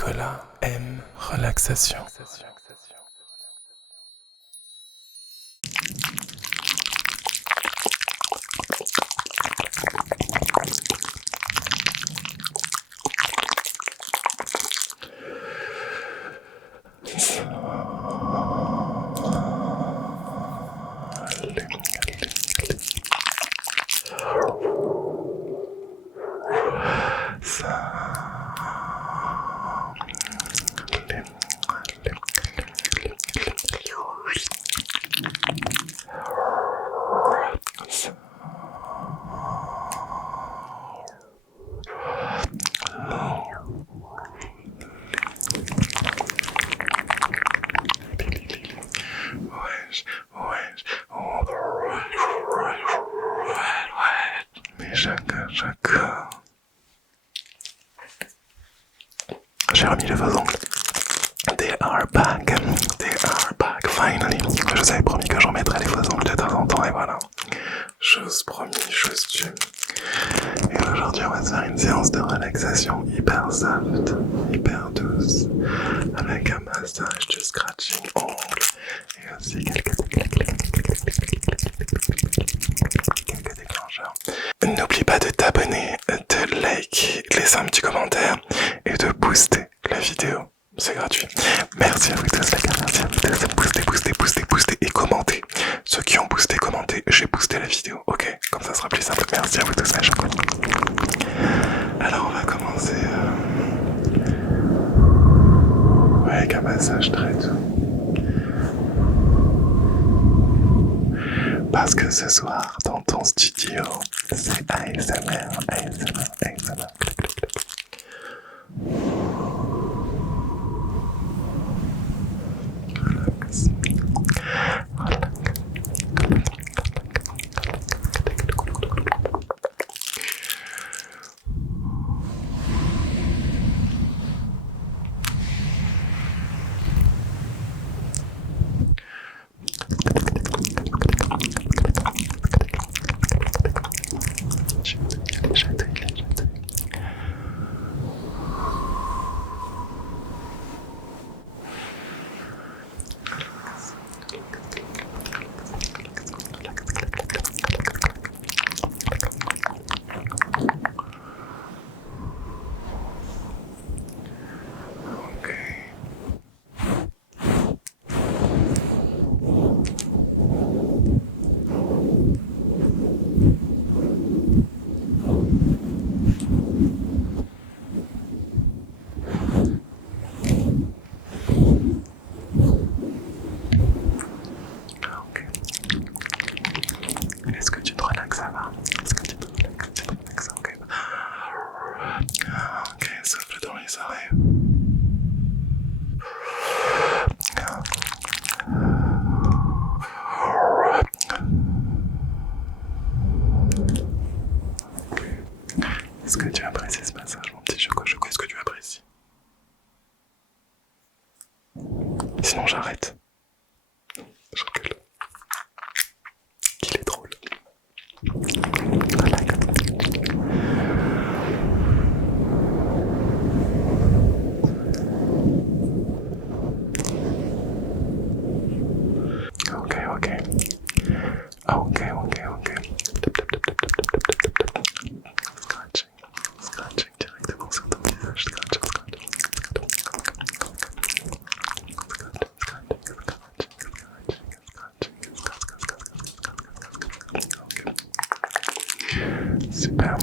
Nicolas aime relaxation. Mais Jacques. J'ai remis les faux ongles. They are back, finally. Je vous avais promis que j'en mettrais les faux ongles de temps en temps, et voilà. Chose promis, chose due. Et aujourd'hui, on va se faire une séance de relaxation hyper soft, hyper douce, avec un massage de scratching ongles, et aussi quelques déclencheurs. N'oublie pas de t'abonner, de like, de laisser un petit commentaire, et de booster la vidéo. C'est gratuit. Merci à vous tous les gars, merci à vous tous. Boostez et commentez. Ceux qui ont boosté, commentez, j'ai boosté la vidéo. Ok, comme ça sera plus simple. Merci à vous tous les gens. Alors on va commencer avec un massage très doux. Parce que ce soir, dans ton studio, c'est ASMR. Est-ce que tu te relaxes, ça va? Est-ce que tu te relaxes, ok. Ok, souffle dans les oreilles. Est-ce que tu apprécies ce massage, mon petit Choco? Est-ce que tu apprécies? Sinon j'arrête. Je recule. Qu'il est drôle. Ok. Scratching directement sur ton visage. Super.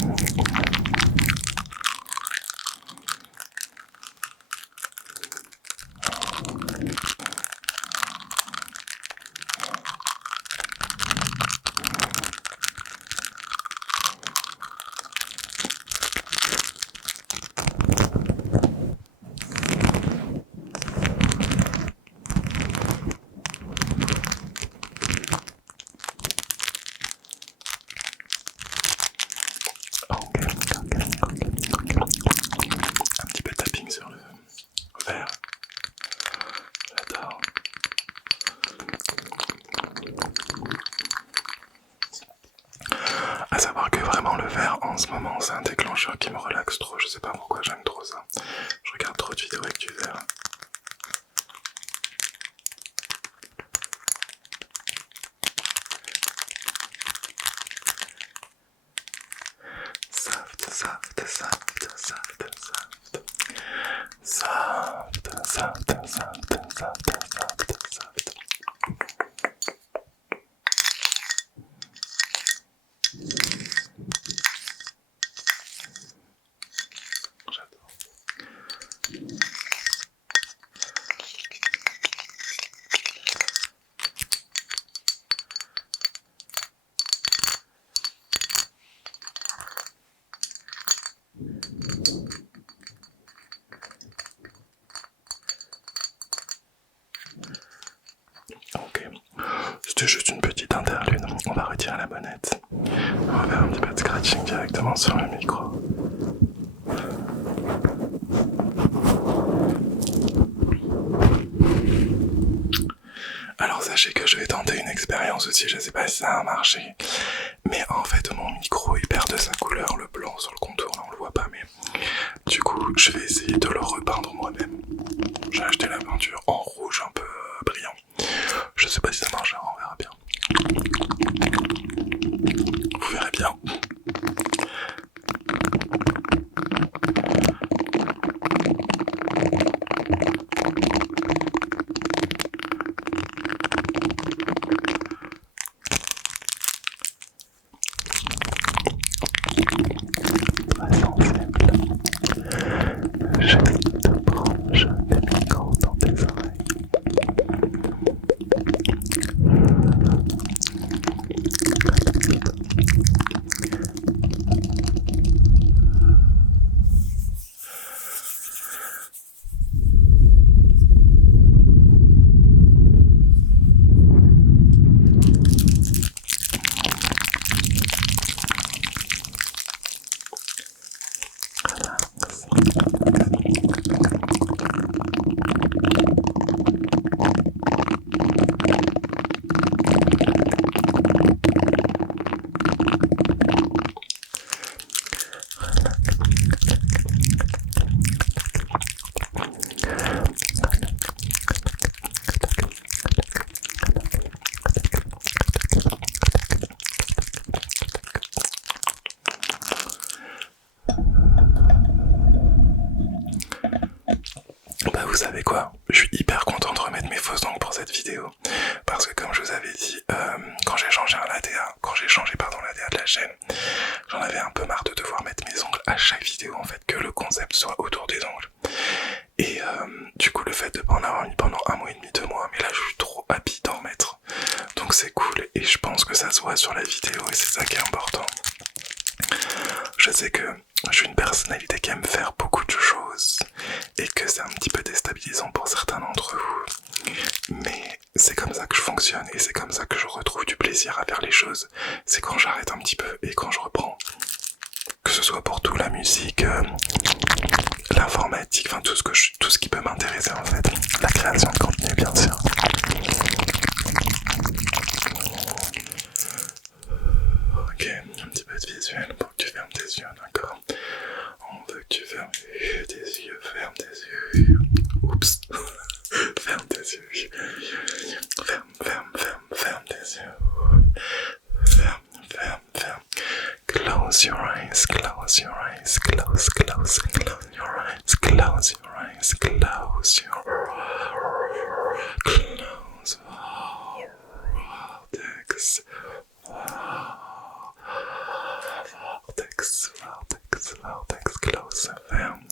Ok. Non, c'est un déclencheur qui me relaxe trop, je sais pas pourquoi j'aime trop ça. Je regarde trop de vidéos avec du verre. Soft, soft, soft, soft, soft. Soft, soft, soft, soft, soft, soft. J'adore. Ok, c'était juste une petite interlude, on va retirer la bonnette. On va faire un petit peu de scratching directement sur le micro. Alors sachez que je vais tenter une expérience aussi, je sais pas si ça a marché, mais en fait mon micro il perd de sa couleur, le blanc sur le contour, là on le voit pas, mais du coup je vais essayer de le repeindre moi-même. J'ai acheté la peinture en rouge un peu brillant, je sais pas si ça marchera, on verra bien. Vous verrez bien. Très sensible. Je te branche des micros dans tes oreilles. Bah vous savez quoi, je suis hyper content de remettre mes fausses ongles pour cette vidéo, parce que comme je vous avais dit, quand j'ai changé l'ADA de la chaîne, j'en avais un peu marre de devoir mettre mes ongles à chaque vidéo en fait, que le concept soit autour des ongles. Et du coup le fait de pas en avoir mis pendant 1 mois et demi, 2 mois, mais là je suis trop happy d'en remettre, donc c'est cool et je pense que ça se voit sur la vidéo et c'est ça qui est important. Je sais que je suis une personnalité qui aime faire beaucoup de choses et que c'est un petit peu déstabilisant pour certains d'entre vous, mais c'est comme ça que je fonctionne et c'est comme ça que je retrouve du plaisir à faire les choses. C'est quand j'arrête un petit peu et quand je reprends, que ce soit pour tout, la musique, l'informatique, enfin tout ce qui peut m'intéresser en fait, la création de contenu bien sûr. Ok, un petit peu de visuel pour que tu fermes tes yeux, d'accord? On veut que tu fermes tes yeux, ferme tes yeux. Oups, ferme tes yeux. Ferme tes yeux. Ferme. Close your eyes, close your eyes, close your eyes, close your eyes, close vortex. Vortex, close, ferme.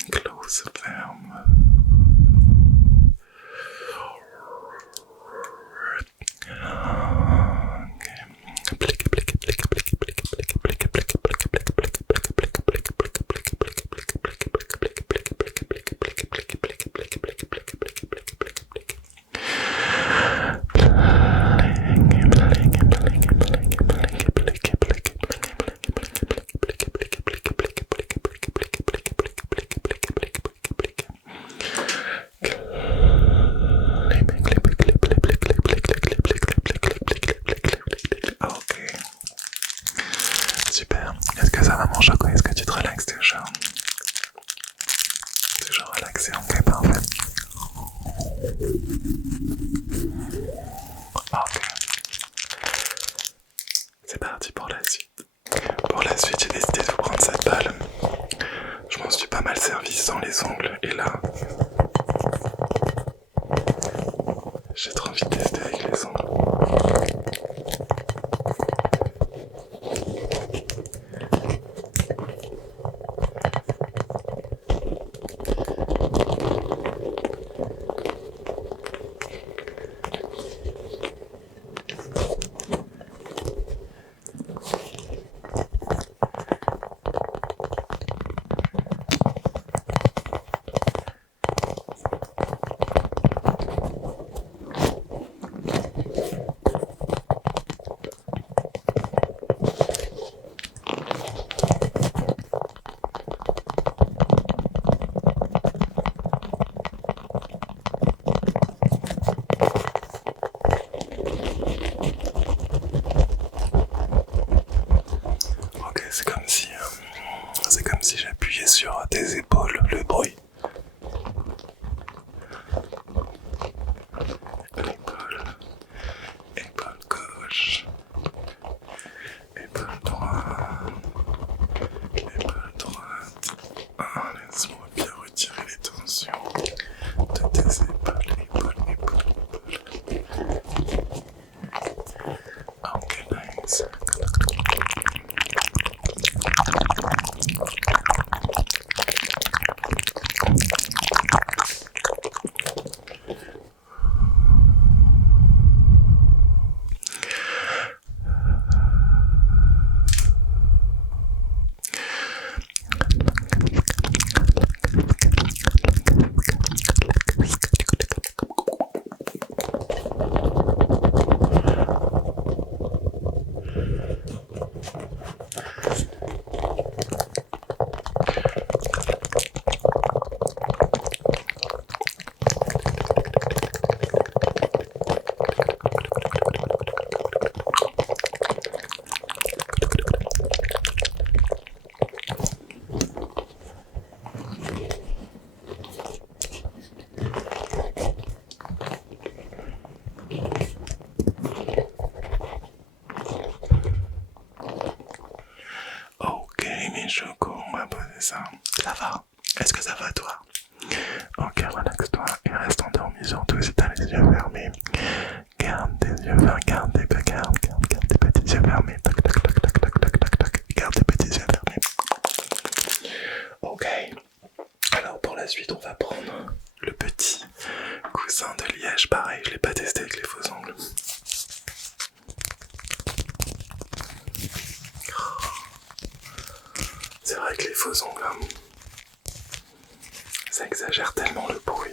relaxé, ok, parfait. Ok, c'est parti pour la suite. Pour la suite, j'ai décidé de vous prendre cette balle. Je m'en suis pas mal servi sans les ongles, et là, j'ai trop envie de tester avec les ongles. Ok, c'est comme si j'appuyais sur tes épaules, le bruit. L'épaule, épaule gauche, épaule droite, épaule droite. Ah, laisse-moi bien retirer les tensions de tes épaules, épaule. Ok, nice. Ok, mes chocos, on va poser ça. Ça va? Est-ce que ça va toi? Ok, relaxe-toi et reste endormi surtout si t'as les yeux fermés. Garde tes yeux fermés, garde tes petits yeux fermés. Tac, tac, tac, tac, tac, tac, tac, tac. Garde tes petits yeux fermés. Ok, alors pour la suite, on va prendre le petit coussin de liège. Pareil, je l'ai pas testé avec les faux ongles. C'est vrai que les faux ongles, ça exagère tellement le bruit.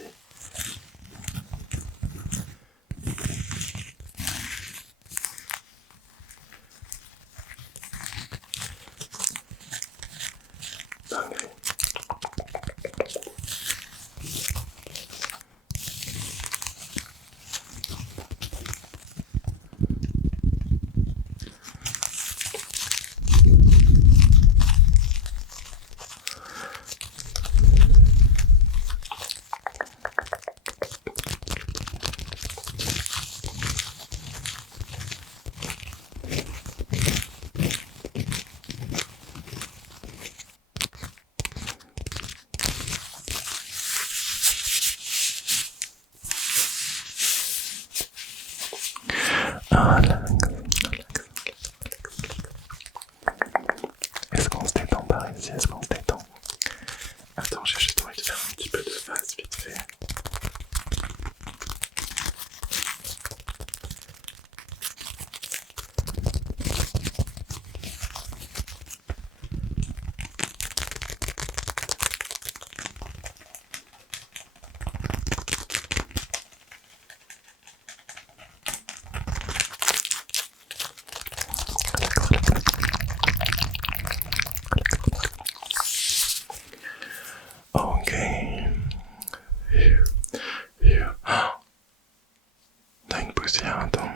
Dinguerie. Ah, est-ce qu'on se détend par ici? Est-ce qu'on se détend? Attends, j'ai juste envie de faire un petit peu de face vite fait. Ok. T'as une poussière, attends.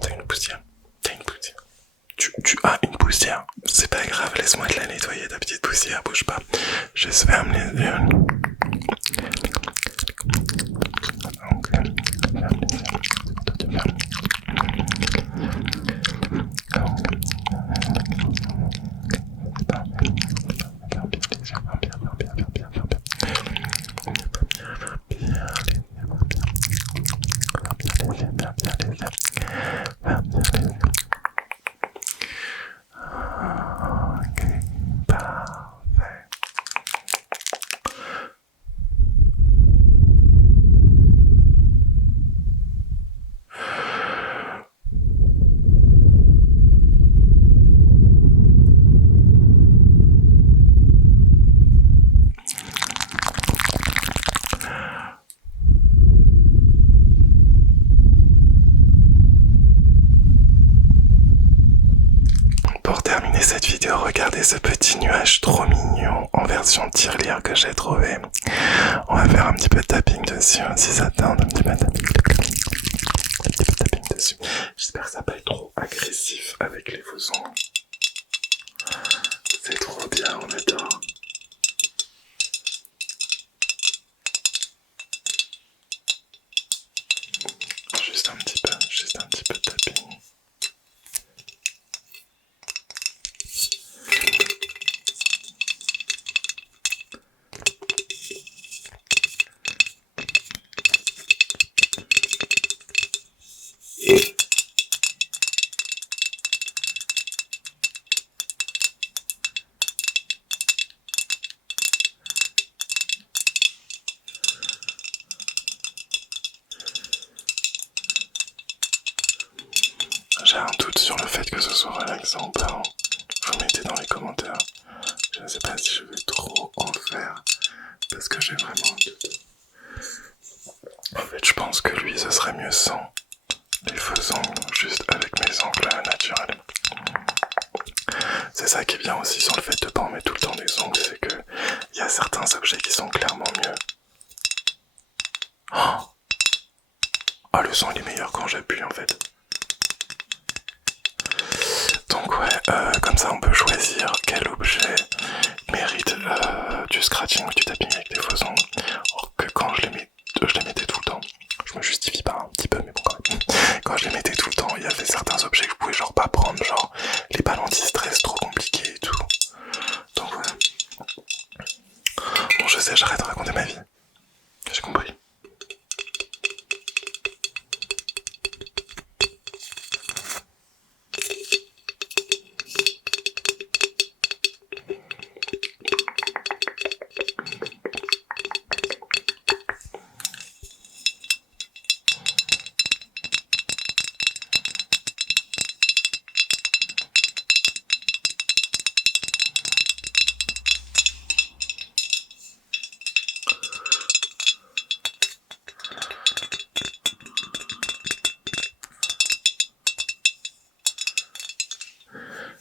T'as une poussière. T'as une poussière. Tu as une poussière. C'est pas grave, laisse-moi te la nettoyer, ta petite poussière, bouge pas. Je ferme les yeux. terminer cette vidéo, regardez ce petit nuage trop mignon en version tirelire que j'ai trouvé. On va faire un petit peu de tapping dessus, si ça tente, un petit peu de tapping dessus. J'espère que ça va pas être trop agressif avec les faux ongles. C'est trop bien, on adore. Juste un petit peu de tapping. J'ai un doute sur le fait que ce soit relaxant ou pas. Vous mettez dans les commentaires. Je ne sais pas si je vais trop en faire parce que j'ai vraiment un doute. En fait, je pense que lui, ce serait mieux sans les faux ongles, juste avec mes ongles naturels. C'est ça qui est bien aussi sur le fait de pas en mettre tout le temps des ongles, c'est que il y a certains objets qui sont clairement mieux. Oh, le son il est meilleur quand j'appuie en fait. Donc ouais, comme ça on peut choisir quel objet mérite du scratching ou du tapping avec des faux ongles. Or que quand je les mettais tout le temps, je me justifie pas un petit peu mais bon quand même. Quand je les mettais tout le temps, il y avait certains objets que vous pouvez genre pas prendre, genre les balles anti-stress trop compliqués et tout. Donc voilà. Bon je sais, j'arrête de raconter ma vie. J'ai compris.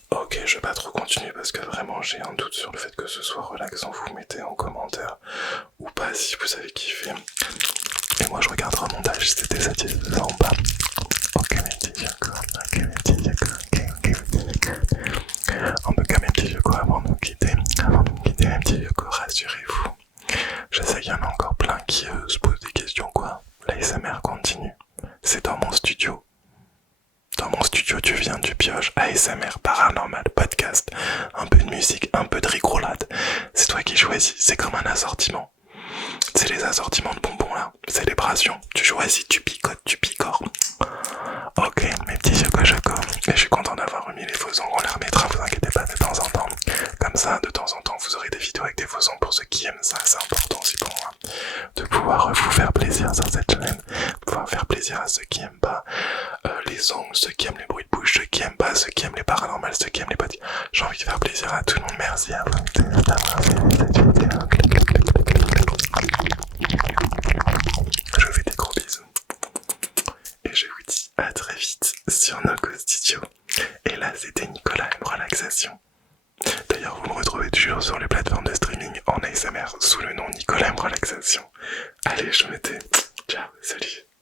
Ok, je vais pas trop continuer parce que vraiment j'ai un doute sur le fait que ce soit relaxant. Vous mettez en commentaire ou pas si vous avez kiffé. Et moi je regarderai un montage si c'était satisfaisant ou pas. Ok mes petits yeux quoi, ok mes petits yeux quoi, en tout cas mes petits yeux quoi, avant de nous quitter mes petits yeux quoi, rassurez-vous. Je sais qu'il y en a encore plein qui se posent des questions quoi. L'ASMR continue, c'est dans mon studio. Dans mon studio, tu viens, tu pioches ASMR, paranormal, podcast, un peu de musique, un peu de rigolade. C'est toi qui choisis, c'est comme un assortiment. C'est les assortiments de bonbons là, célébration. Tu choisis, tu picotes, tu picores. Ok, mes petits yeux Kojako. Et je suis content d'avoir remis les faux ongles, on les remettra, vous inquiétez pas, de temps en temps. Comme ça, de temps en temps, vous aurez des vidéos avec des faux ongles pour ceux qui aiment ça, c'est important aussi pour moi. De pouvoir vous faire plaisir sur cette chaîne, pouvoir faire plaisir à ceux qui aiment pas les ongles, ceux qui aiment les bruits de bouche, ceux qui aiment pas, ceux qui aiment les paranormales, ceux qui aiment les potes. J'ai envie de faire plaisir à tout le monde, merci à vous d'avoir vu cette vidéo. Je vous fais des gros bisous. Et je vous dis à très vite sur Noco Studio. Et là c'était Nicolas M Relaxation. D'ailleurs vous me retrouvez toujours sur les plateformes de streaming en ASMR sous le nom Nicolas M Relaxation. Allez je me tais. Ciao, salut.